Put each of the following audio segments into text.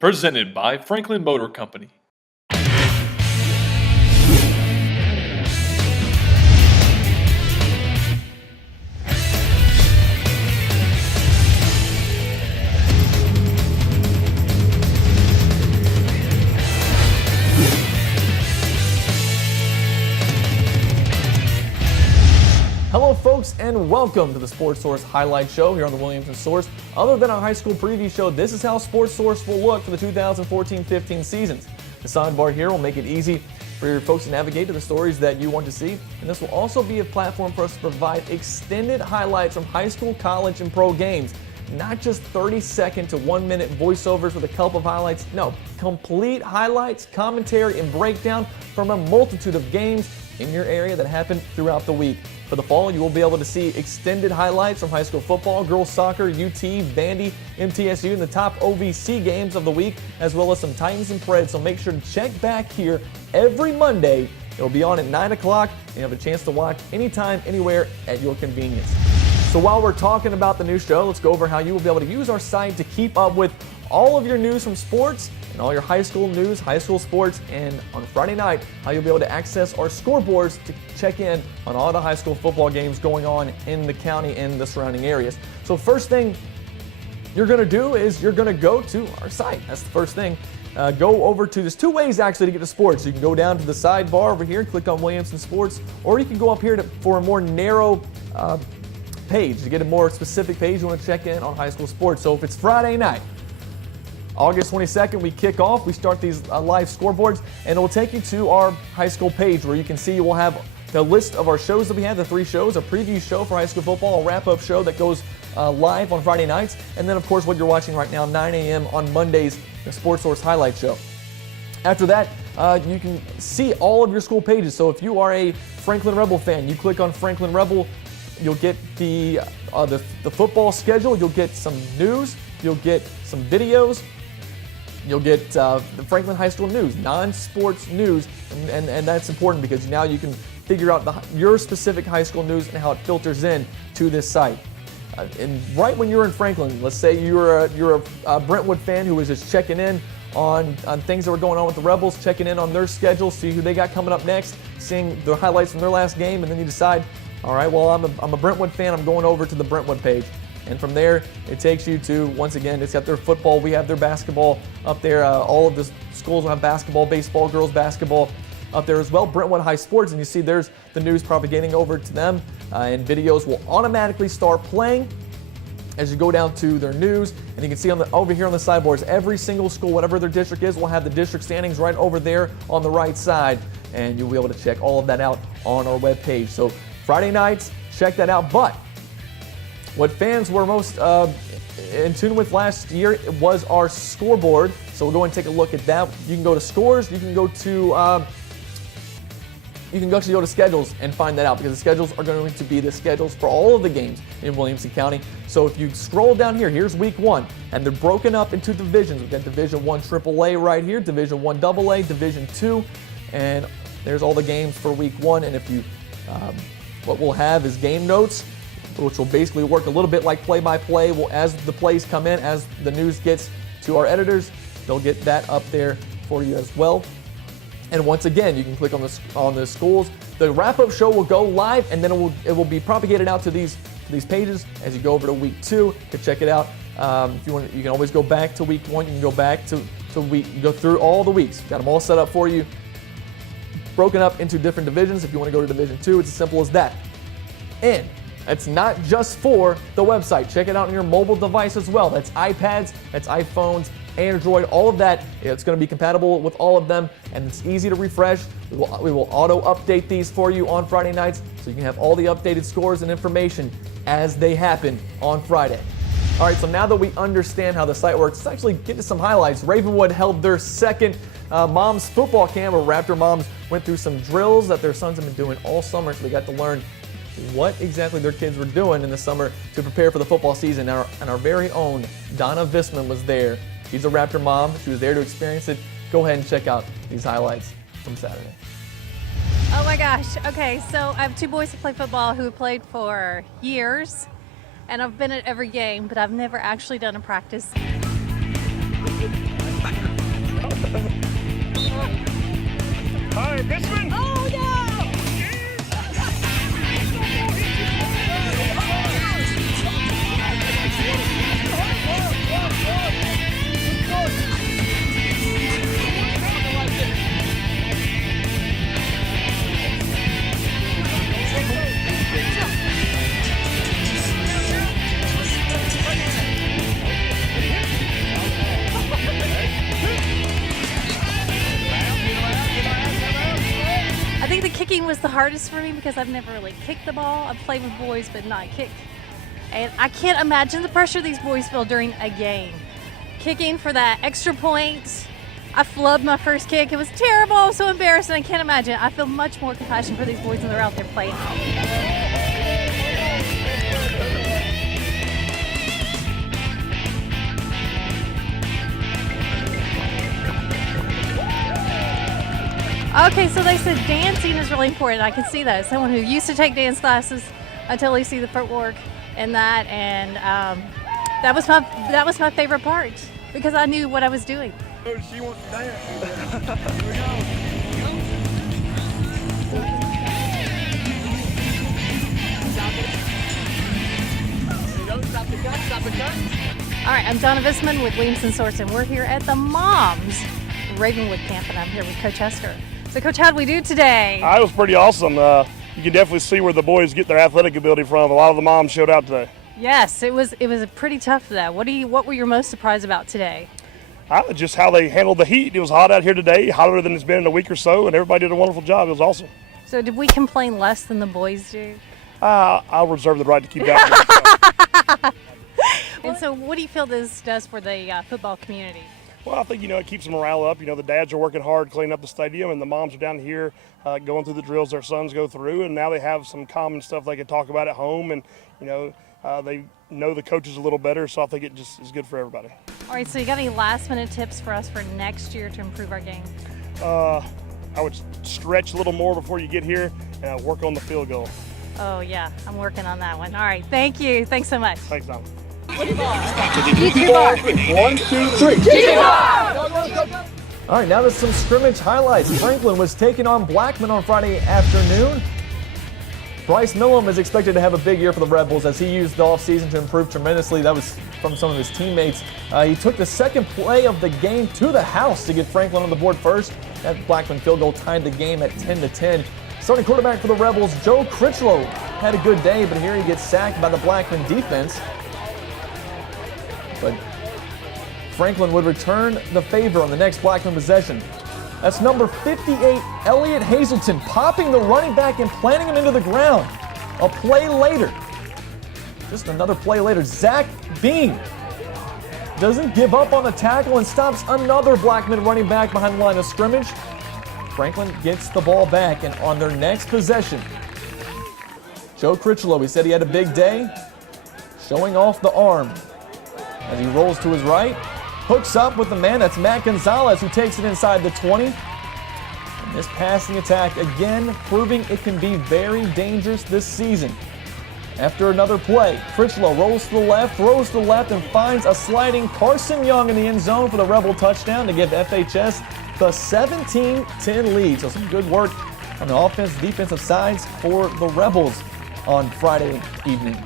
Presented by Franklin Motor Company. Hello folks, and welcome to the Sports Source Highlight Show here on the Williamson Source. Other than our high school preview show, this is how Sports Source will look for the 2014-15 seasons. The sidebar here will make it easy for your folks to navigate to the stories that you want to see, and this will also be a platform for us to provide extended highlights from high school, college, and pro games. Not just 30-second to 1-minute voiceovers with a couple of highlights. No, complete highlights, commentary, and breakdown from a multitude of games in your area that happened throughout the week. For the fall, you will be able to see extended highlights from high school football, girls soccer, UT, Vandy, MTSU, and the top OVC games of the week, as well as some Titans and Preds. So make sure to check back here every Monday. It'll be on at 9 o'clock, and you have a chance to watch anytime, anywhere at your convenience. So while we're talking about the new show, let's go over how you will be able to use our site to keep up with all of your news from sports and all your high school news, high school sports, and on Friday night, how you'll be able to access our scoreboards to check in on all the high school football games going on in the county and the surrounding areas. So first thing you're going to do is you're going to go to our site. That's the first thing. Go over to, there's two ways actually to get to sports. You can go down to the sidebar over here and click on Williamson Sports, or you can go up here for a more narrow page, to get a more specific page you want to check in on high school sports. So if it's Friday night, August 22nd, we kick off. We start these live scoreboards, and it will take you to our high school page where you can see we'll have the list of our shows that we have, the 3 shows, a preview show for high school football, a wrap-up show that goes live on Friday nights, and then, of course, what you're watching right now, 9 a.m. on Mondays, the Sports Source Highlight Show. After that, you can see all of your school pages. So if you are a Franklin Rebel fan, you click on Franklin Rebel, you'll get the football schedule, you'll get some news, you'll get some videos, you'll get the Franklin High School news, non-sports news, and that's important because now you can figure out your specific high school news and how it filters in to this site. And right when you're in Franklin, let's say you're a Brentwood fan who was just checking in on things that were going on with the Rebels, checking in on their schedule, see who they got coming up next, seeing the highlights from their last game, and then you decide, all right, well, I'm a Brentwood fan, I'm going over to the Brentwood page. And from there, it takes you to, once again, it's got their football, we have their basketball up there. All of the schools will have basketball, baseball, girls basketball up there as well. Brentwood High Sports, and you see there's the news propagating over to them, and videos will automatically start playing as you go down to their news. And you can see over here on the sideboards, every single school, whatever their district is, will have the district standings right over there on the right side, and you'll be able to check all of that out on our webpage. So Friday nights, check that out. But what fans were most in tune with last year was our scoreboard. So we'll go and take a look at that. You can go to scores. You can go to actually go to schedules and find that out, because the schedules are going to be the schedules for all of the games in Williamson County. So if you scroll down here, here's week 1, and they're broken up into divisions. We've got Division 1 AAA right here, Division 1 AA, Division 2, and there's all the games for week 1. And if you, what we'll have is game notes, which will basically work a little bit like play-by-play. As the plays come in, as the news gets to our editors, they'll get that up there for you as well. And once again, you can click on the schools. The wrap-up show will go live, and then it will be propagated out to these pages as you go over to week 2 to check it out. If you want, you can always go back to week 1. You can go back to go through all the weeks. Got them all set up for you, broken up into different divisions. If you want to go to Division 2, it's as simple as that. And it's not just for the website. Check it out on your mobile device as well. That's iPads, that's iPhones, Android, all of that. It's going to be compatible with all of them, and it's easy to refresh. We will auto-update these for you on Friday nights, so you can have all the updated scores and information as they happen on Friday. All right, so now that we understand how the site works, let's actually get to some highlights. Ravenwood held their second Moms football camp, where Raptor Moms went through some drills that their sons have been doing all summer, so they got to learn what exactly their kids were doing in the summer to prepare for the football season. And our very own Donna Visman was there. She's a Raptor mom. She was there to experience it. Go ahead and check out these highlights from Saturday. Oh my gosh. Okay, so I have 2 boys who play football who have played for years, and I've been at every game, but I've never actually done a practice. Oh, no! I think the kicking was the hardest for me because I've never really kicked the ball. I've played with boys but not kicked. And I can't imagine the pressure these boys feel during a game. Kicking for that extra point. I flubbed my first kick. It was terrible. I was so embarrassed, and I can't imagine. I feel much more compassion for these boys when they're out there playing. Okay, so they said dancing is really important. I can see that. As someone who used to take dance classes, I totally see the footwork in that, and that was my favorite part because I knew what I was doing. She wants to dance. All right, I'm Donna Visman with Williamson Source, and we're here at the Moms Ravenwood camp, and I'm here with Coach Husker. So, Coach, how did we do today? It was pretty awesome. You can definitely see where the boys get their athletic ability from. A lot of the moms showed out today. Yes, it was pretty tough though. What were you most surprised about today? Just how they handled the heat. It was hot out here today, hotter than it's been in a week or so, and everybody did a wonderful job. It was awesome. So did we complain less than the boys do? I'll reserve the right to keep that. And so what do you feel this does for the football community? Well, I think, it keeps the morale up. The dads are working hard cleaning up the stadium, and the moms are down here going through the drills their sons go through, and now they have some common stuff they can talk about at home, and, they know the coaches a little better, so I think it just is good for everybody. All right, so you got any last-minute tips for us for next year to improve our game? I would stretch a little more before you get here and work on the field goal. Oh, yeah, I'm working on that one. All right, thank you. Thanks so much. Thanks, Dom. One, two, three. All right, now to some scrimmage highlights. Franklin was taking on Blackman on Friday afternoon. Bryce Millam is expected to have a big year for the Red Bulls as he used the offseason to improve tremendously. That was from some of his teammates. He took the second play of the game to the house to get Franklin on the board first. That Blackman field goal tied the game at 10-10. Starting quarterback for the Rebels, Joe Critchlow, had a good day, but here he gets sacked by the Blackman defense. But Franklin would return the favor on the next Blackman possession. That's number 58, Elliott Hazelton, popping the running back and planting him into the ground. A play later, just another play later, Zach Bean doesn't give up on the tackle and stops another Blackman running back behind the line of scrimmage. Franklin gets the ball back, and on their next possession, Joe Critchlow, he said he had a big day, showing off the arm. As he rolls to his right, hooks up with the man, that's Matt Gonzalez, who takes it inside the 20. And this passing attack, again, proving it can be very dangerous this season. After another play, Critchlow rolls to the left, throws to the left, and finds a sliding Carson Young in the end zone for the Rebel touchdown to give FHS the 17-10 lead. So some good work on the defensive sides for the Rebels on Friday evening.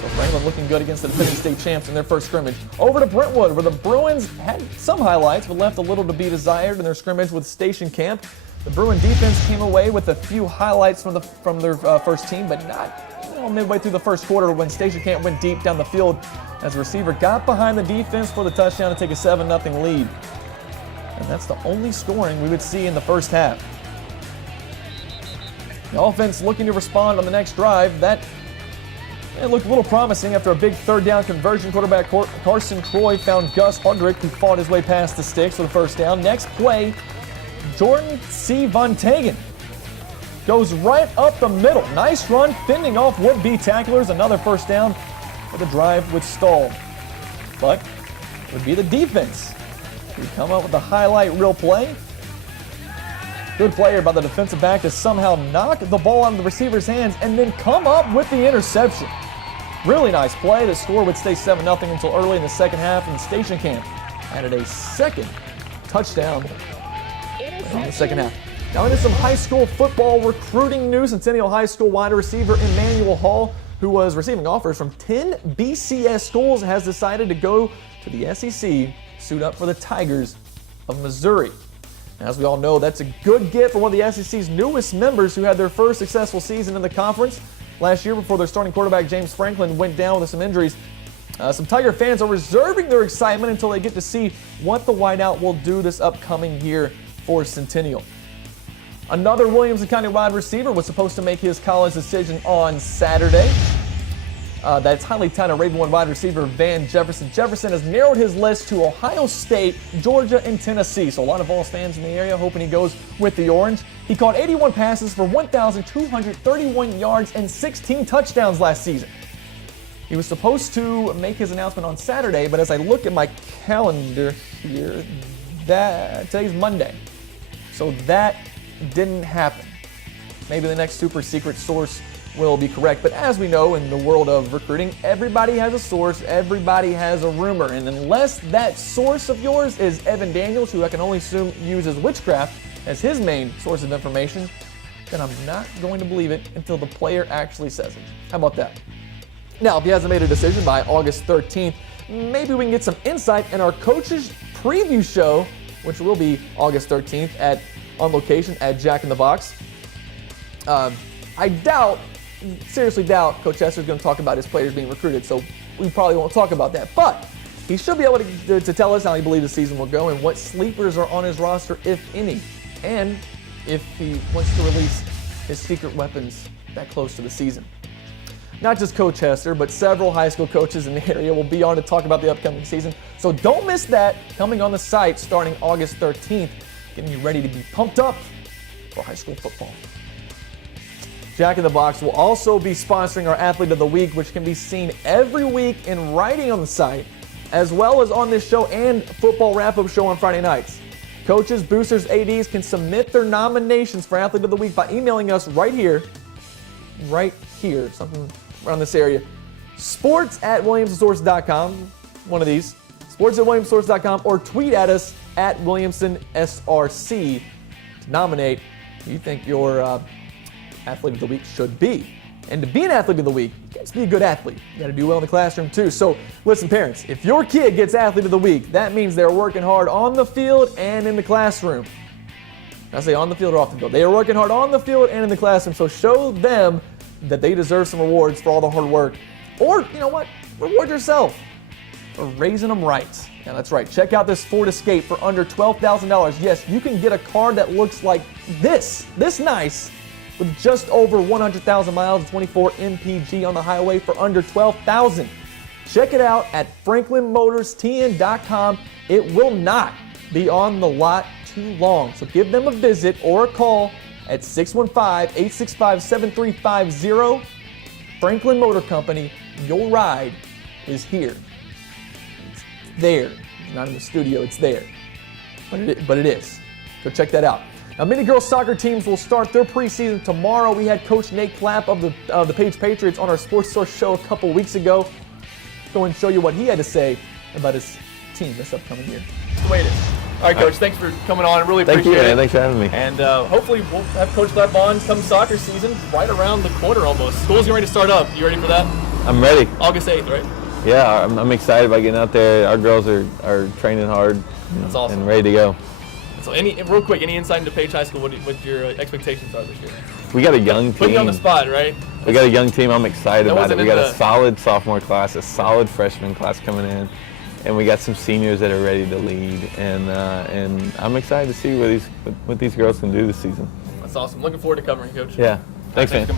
So Franklin looking good against the defending state champs in their first scrimmage. Over to Brentwood, where the Bruins had some highlights, but left a little to be desired in their scrimmage with Station Camp. The Bruin defense came away with a few highlights from their first team, but not midway through the first quarter when Station Camp went deep down the field as the receiver got behind the defense for the touchdown to take a 7-0 lead. And that's the only scoring we would see in the first half. The offense looking to respond on the next drive. It looked a little promising after a big third down conversion. Quarterback Carson Croy found Gus Hardrick, who fought his way past the sticks for the first down. Next play, Jordan C. Von Tagen goes right up the middle. Nice run, fending off would-be tacklers. Another first down, but the drive would stall. But it would be the defense who come up with the highlight reel play. Good player by the defensive back to somehow knock the ball out of the receiver's hands and then come up with the interception. Really nice play. The score would stay 7-0 until early in the second half, and Station Camp added a second touchdown in the second half. Now into some high school football recruiting news. Centennial High School wide receiver Emmanuel Hall, who was receiving offers from 10 BCS schools, has decided to go to the SEC, suit up for the Tigers of Missouri. As we all know, that's a good get for one of the SEC's newest members who had their first successful season in the conference last year before their starting quarterback James Franklin went down with some injuries. Some Tiger fans are reserving their excitement until they get to see what the wideout will do this upcoming year for Centennial. Another Williamson County wide receiver was supposed to make his college decision on Saturday. That's highly touted Ravenwood wide receiver Van Jefferson. Jefferson has narrowed his list to Ohio State, Georgia, and Tennessee. So a lot of Vols fans in the area hoping he goes with the Orange. He caught 81 passes for 1,231 yards and 16 touchdowns last season. He was supposed to make his announcement on Saturday, but as I look at my calendar here, today's Monday. So that didn't happen. Maybe the next super secret source will be correct, but as we know in the world of recruiting, everybody has a source, everybody has a rumor, and unless that source of yours is Evan Daniels, who I can only assume uses witchcraft as his main source of information, then I'm not going to believe it until the player actually says it. How about that? Now, if he hasn't made a decision by August 13th, maybe we can get some insight in our coaches preview show, which will be August 13th on location at Jack in the Box. I seriously doubt Coach Hester's going to talk about his players being recruited, so we probably won't talk about that. But he should be able to tell us how he believes the season will go and what sleepers are on his roster, if any, and if he wants to release his secret weapons that close to the season. Not just Coach Hester, but several high school coaches in the area will be on to talk about the upcoming season. So don't miss that coming on the site starting August 13th, getting you ready to be pumped up for high school football. Jack in the Box will also be sponsoring our Athlete of the Week, which can be seen every week in writing on the site, as well as on this show and football wrap-up show on Friday nights. Coaches, boosters, ADs can submit their nominations for Athlete of the Week by emailing us right here, something around this area, sports@williamsonsource.com, one of these, sports@williamsonsource.com, or tweet at us at WilliamsonSRC to nominate who you think your Athlete of the Week should be. And to be an Athlete of the Week, you can't just be a good athlete. You got to do well in the classroom too. So listen, parents, if your kid gets Athlete of the Week, that means they're working hard on the field and in the classroom. I say on the field or off the field. They are working hard on the field and in the classroom. So show them that they deserve some rewards for all the hard work. Or, you know what? Reward yourself for raising them right. Yeah, that's right. Check out this Ford Escape for under $12,000. Yes, you can get a car that looks like this nice, with just over 100,000 miles and 24 mpg on the highway for under $12,000. Check it out at franklinmotorstn.com. It will not be on the lot too long, so give them a visit or a call at 615-865-7350. Franklin Motor Company, your ride is here. It's there. It's not in the studio, it's there. But it is. Go check that out. Now, many girls soccer teams will start their preseason tomorrow. We had Coach Nate Clapp of the Page Patriots on our Sports Source show a couple weeks ago. Go and show you what he had to say about his team this upcoming year. That's the way it is. All right, Coach, thanks for coming on. I really appreciate it. Thanks for having me. And hopefully we'll have Coach Clapp on come soccer season right around the corner almost. School's getting ready to start up. You ready for that? I'm ready. August 8th, right? Yeah, I'm excited about getting out there. Our girls are training hard. That's awesome. And ready to go. So real quick, any insight into Page High School, what your expectations are this year? We got a young team. Put you on the spot, right? We got a young team. I'm excited about it. We got a a solid sophomore class, a solid freshman class coming in, and we got some seniors that are ready to lead. And I'm excited to see what these girls can do this season. That's awesome. Looking forward to covering, Coach. Yeah. Thanks, man.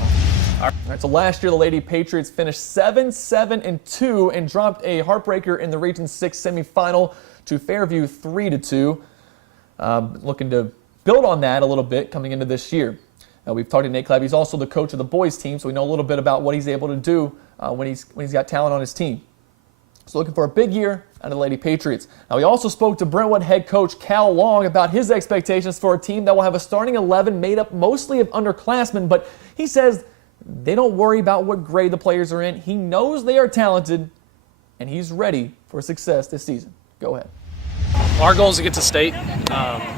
All right, so last year the Lady Patriots finished 7-7-2 and dropped a heartbreaker in the Region 6 semifinal to Fairview 3-2. Looking to build on that a little bit coming into this year. We've talked to Nate Clapp. He's also the coach of the boys team, so we know a little bit about what he's able to do when he's got talent on his team. So looking for a big year out of the Lady Patriots. Now, we also spoke to Brentwood head coach Cal Long about his expectations for a team that will have a starting 11 made up mostly of underclassmen, but he says they don't worry about what grade the players are in. He knows they are talented, and he's ready for success this season. Go ahead. Our goal is to get to state.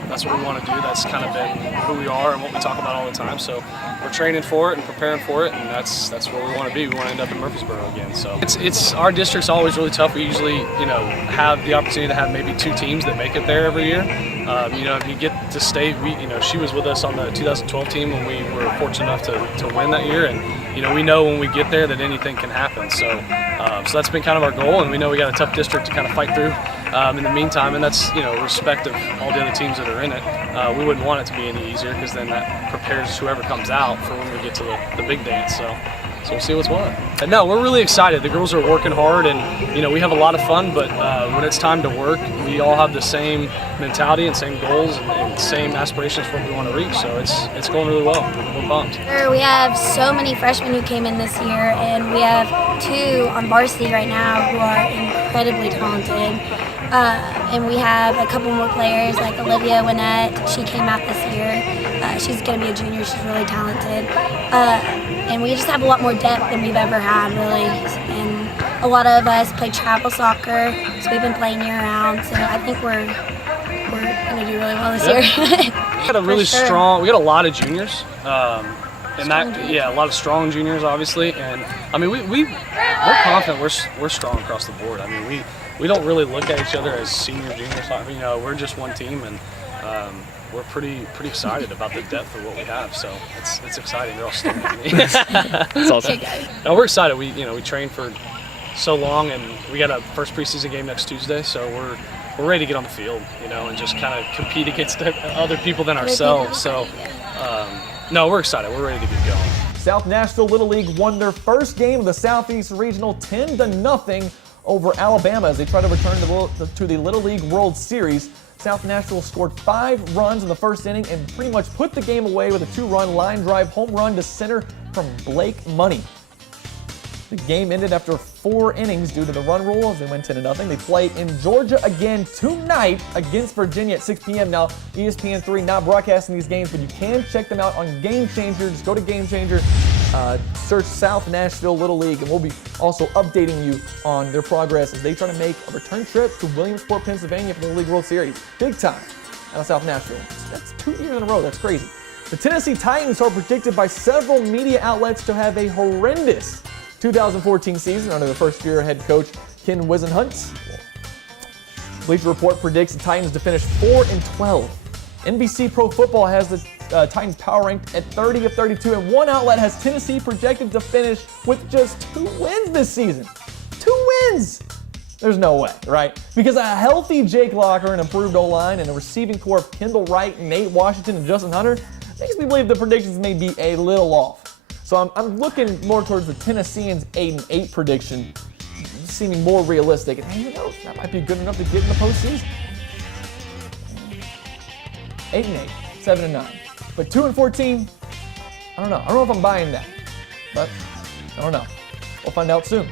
That's what we want to do. That's kind of been who we are and what we talk about all the time. So we're training for it and preparing for it, and that's where we want to be. We want to end up in Murfreesboro again. So it's our district's always really tough. We usually have the opportunity to have maybe 2 teams that make it there every year. If you get to state, she was with us on the 2012 team when we were fortunate enough to win that year, and we know when we get there that anything can happen. So that's been kind of our goal, and we know we got a tough district to kind of fight through in the meantime, and that's respect of all the other teams that are in it. We wouldn't want it to be any easier because then that prepares whoever comes out for when we get to the big dance. So we'll see what's what. And no, we're really excited. The girls are working hard, and we have a lot of fun. But when it's time to work, we all have the same mentality and same goals and same aspirations for what we want to reach. So it's going really well. We're pumped. We have so many freshmen who came in this year, and we have 2 on varsity right now who are incredibly talented. And we have a couple more players like Olivia Winnett. She came out this year. She's going to be a junior. She's really talented. And we just have a lot more depth than we've ever had, really. And a lot of us play travel soccer, so we've been playing year-round. So I think we're going to do really well this year. We got a really strong. We got a lot of juniors. A lot of strong juniors, obviously. And I mean, we're confident. We're strong across the board. I mean, we don't really look at each other as senior, juniors. We're just one team, and we're pretty excited about the depth of what we have. So it's exciting. They're all staring at me. That's awesome. No, we're excited. We trained for so long, and we got a first preseason game next Tuesday. So we're ready to get on the field, and just kind of compete against other people than ourselves. So no, we're excited. We're ready to get going. South Nashville Little League won their first game of the Southeast Regional 10-0 over Alabama as they try to return to the Little League World Series. South Nashville scored 5 runs in the first inning and pretty much put the game away with a 2-run line drive home run to center from Blake Money. The game ended after 4 innings due to the run rule as they went 10-0. They play in Georgia again tonight against Virginia at 6 p.m. Now, ESPN3 not broadcasting these games, but you can check them out on Game Changer. Just go to Game Changer, search South Nashville Little League, and we'll be also updating you on their progress as they try to make a return trip to Williamsport, Pennsylvania for the League World Series. Big time out of South Nashville. That's 2 years in a row. That's crazy. The Tennessee Titans are predicted by several media outlets to have a horrendous 2014 season under the first-year head coach Ken Wisenhunt. Bleacher Report predicts the Titans to finish 4-12. NBC Pro Football has the Titans power ranked at 30 of 32, and one outlet has Tennessee projected to finish with just 2 wins this season. 2 wins! There's no way, right? Because a healthy Jake Locker, an improved O-line, and a receiving core of Kendall Wright, Nate Washington, and Justin Hunter makes me believe the predictions may be a little off. So I'm looking more towards the Tennesseans' 8-8 prediction, seeming more realistic. And hey, who knows? That might be good enough to get in the postseason. 8-8, 7-9. But 2-14, I don't know. I don't know if I'm buying that. But I don't know. We'll find out soon.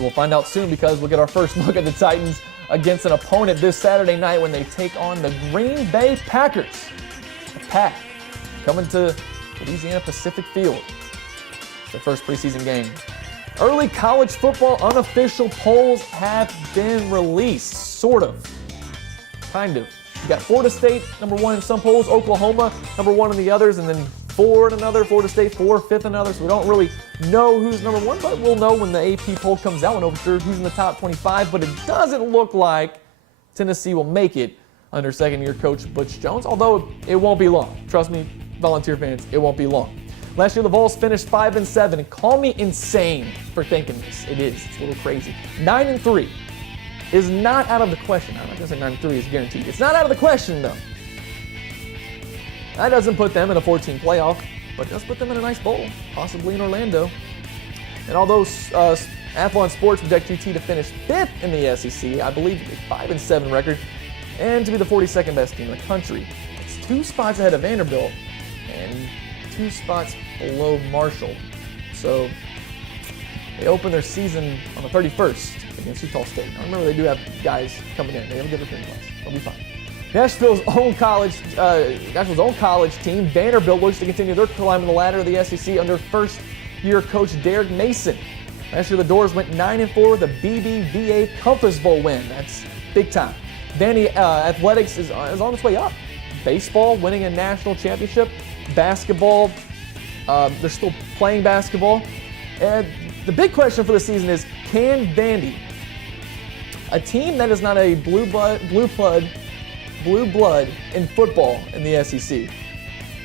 We'll find out soon because we'll get our first look at the Titans against an opponent this Saturday night when they take on the Green Bay Packers. The Pack coming to Louisiana Pacific Field. It's their first preseason game. Early college football unofficial polls have been released. Sort of. Kind of. You got Florida State, number 1 in some polls, Oklahoma, number 1 in the others, and then 4 in another, Florida State 4, 5th in another. So we don't really know who's number 1, but we'll know when the AP poll comes out. We'll know for sure who's in the top 25, but it doesn't look like Tennessee will make it under second-year coach Butch Jones, although it won't be long. Trust me, Volunteer fans, it won't be long. Last year, the Vols finished 5-7, and call me insane for thinking this. It is. It's a little crazy. 9-3 is not out of the question. I'm not going to say 9-3 is guaranteed. It's not out of the question, though. That doesn't put them in a 14 playoff, but does put them in a nice bowl, possibly in Orlando. And although Athlon Sports project UT to finish 5th in the SEC, I believe a 5-7 record, and to be the 42nd best team in the country. It's 2 spots ahead of Vanderbilt and 2 spots below Marshall. So they open their season on the 31st against Utah State. Now remember, they do have guys coming in. They have a good recruiting class. They'll be fine. Nashville's own college team, Vanderbilt, looks to continue their climb on the ladder of the SEC under first-year coach Derek Mason. Last year, the Doors went 9-4 with a BBVA Compass Bowl win. That's big time. Vandy athletics is on its way up. Baseball winning a national championship. Basketball, they're still playing basketball. And the big question for the season is, can Vandy, a team that is not a blue blood in football in the SEC,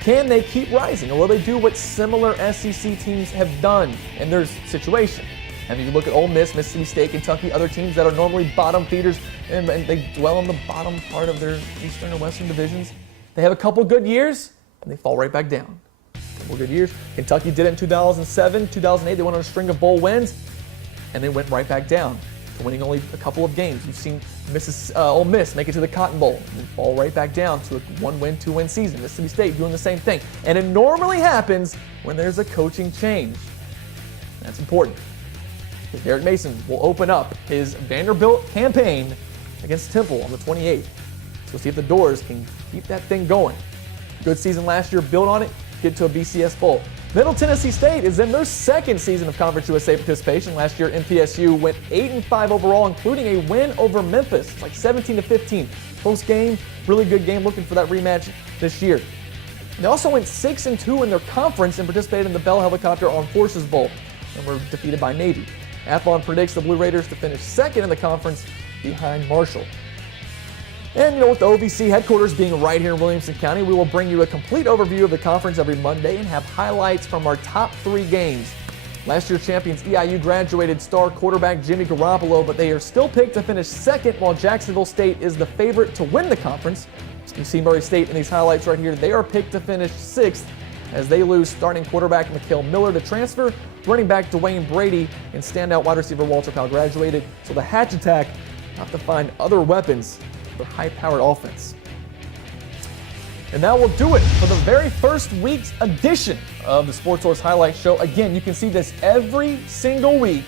can they keep rising? Or will they do what similar SEC teams have done in their situation? And if you look at Ole Miss, Mississippi State, Kentucky, other teams that are normally bottom feeders, and they dwell on the bottom part of their Eastern or Western divisions, they have a couple good years, and they fall right back down. A couple good years. Kentucky did it in 2007, 2008. They went on a string of bowl wins, and they went right back down, winning only a couple of games. You've seen Ole Miss make it to the Cotton Bowl and fall right back down to a 1-win, 2-win season. Mississippi State doing the same thing. And it normally happens when there's a coaching change. That's important. Derek Mason will open up his Vanderbilt campaign against Temple on the 28th. So we'll see if the Doors can keep that thing going. Good season last year, build on it, get to a BCS Bowl. Middle Tennessee State is in their second season of Conference USA participation. Last year, MPSU went 8-5 overall, including a win over Memphis. It's like 17-15. Close game, really good game. Looking for that rematch this year. They also went 6-2 in their conference and participated in the Bell Helicopter Armed Forces Bowl and were defeated by Navy. Athlon predicts the Blue Raiders to finish second in the conference behind Marshall. And with the OVC headquarters being right here in Williamson County, we will bring you a complete overview of the conference every Monday and have highlights from our top 3 games. Last year's champions EIU graduated star quarterback Jimmy Garoppolo, but they are still picked to finish second, while Jacksonville State is the favorite to win the conference. You see Murray State in these highlights right here. They are picked to finish 6th as they lose starting quarterback Mikael Miller to transfer, running back Dwayne Brady, and standout wide receiver Walter Powell graduated. So the Hatch Attack have to find other weapons for high-powered offense. And that will do it for the very first week's edition of the Sports Source Highlight Show. Again, you can see this every single week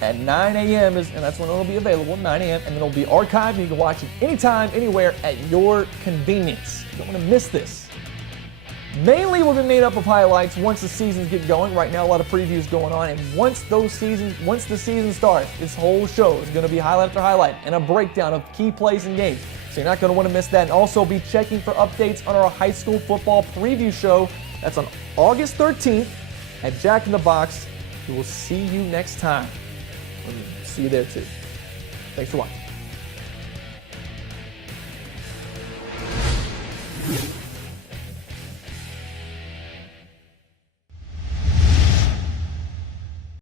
at 9 a.m. and that's when it'll be available, 9 a.m. And then it'll be archived. You can watch it anytime, anywhere at your convenience. You don't want to miss this. Mainly we'll be made up of highlights once the seasons get going. Right now, a lot of previews going on, and once the season starts, this whole show is going to be highlight after highlight and a breakdown of key plays and games. So you're not going to want to miss that. And also be checking for updates on our high school football preview show. That's on August 13th at Jack in the Box. We will see you next time. We'll see you there too. Thanks for watching.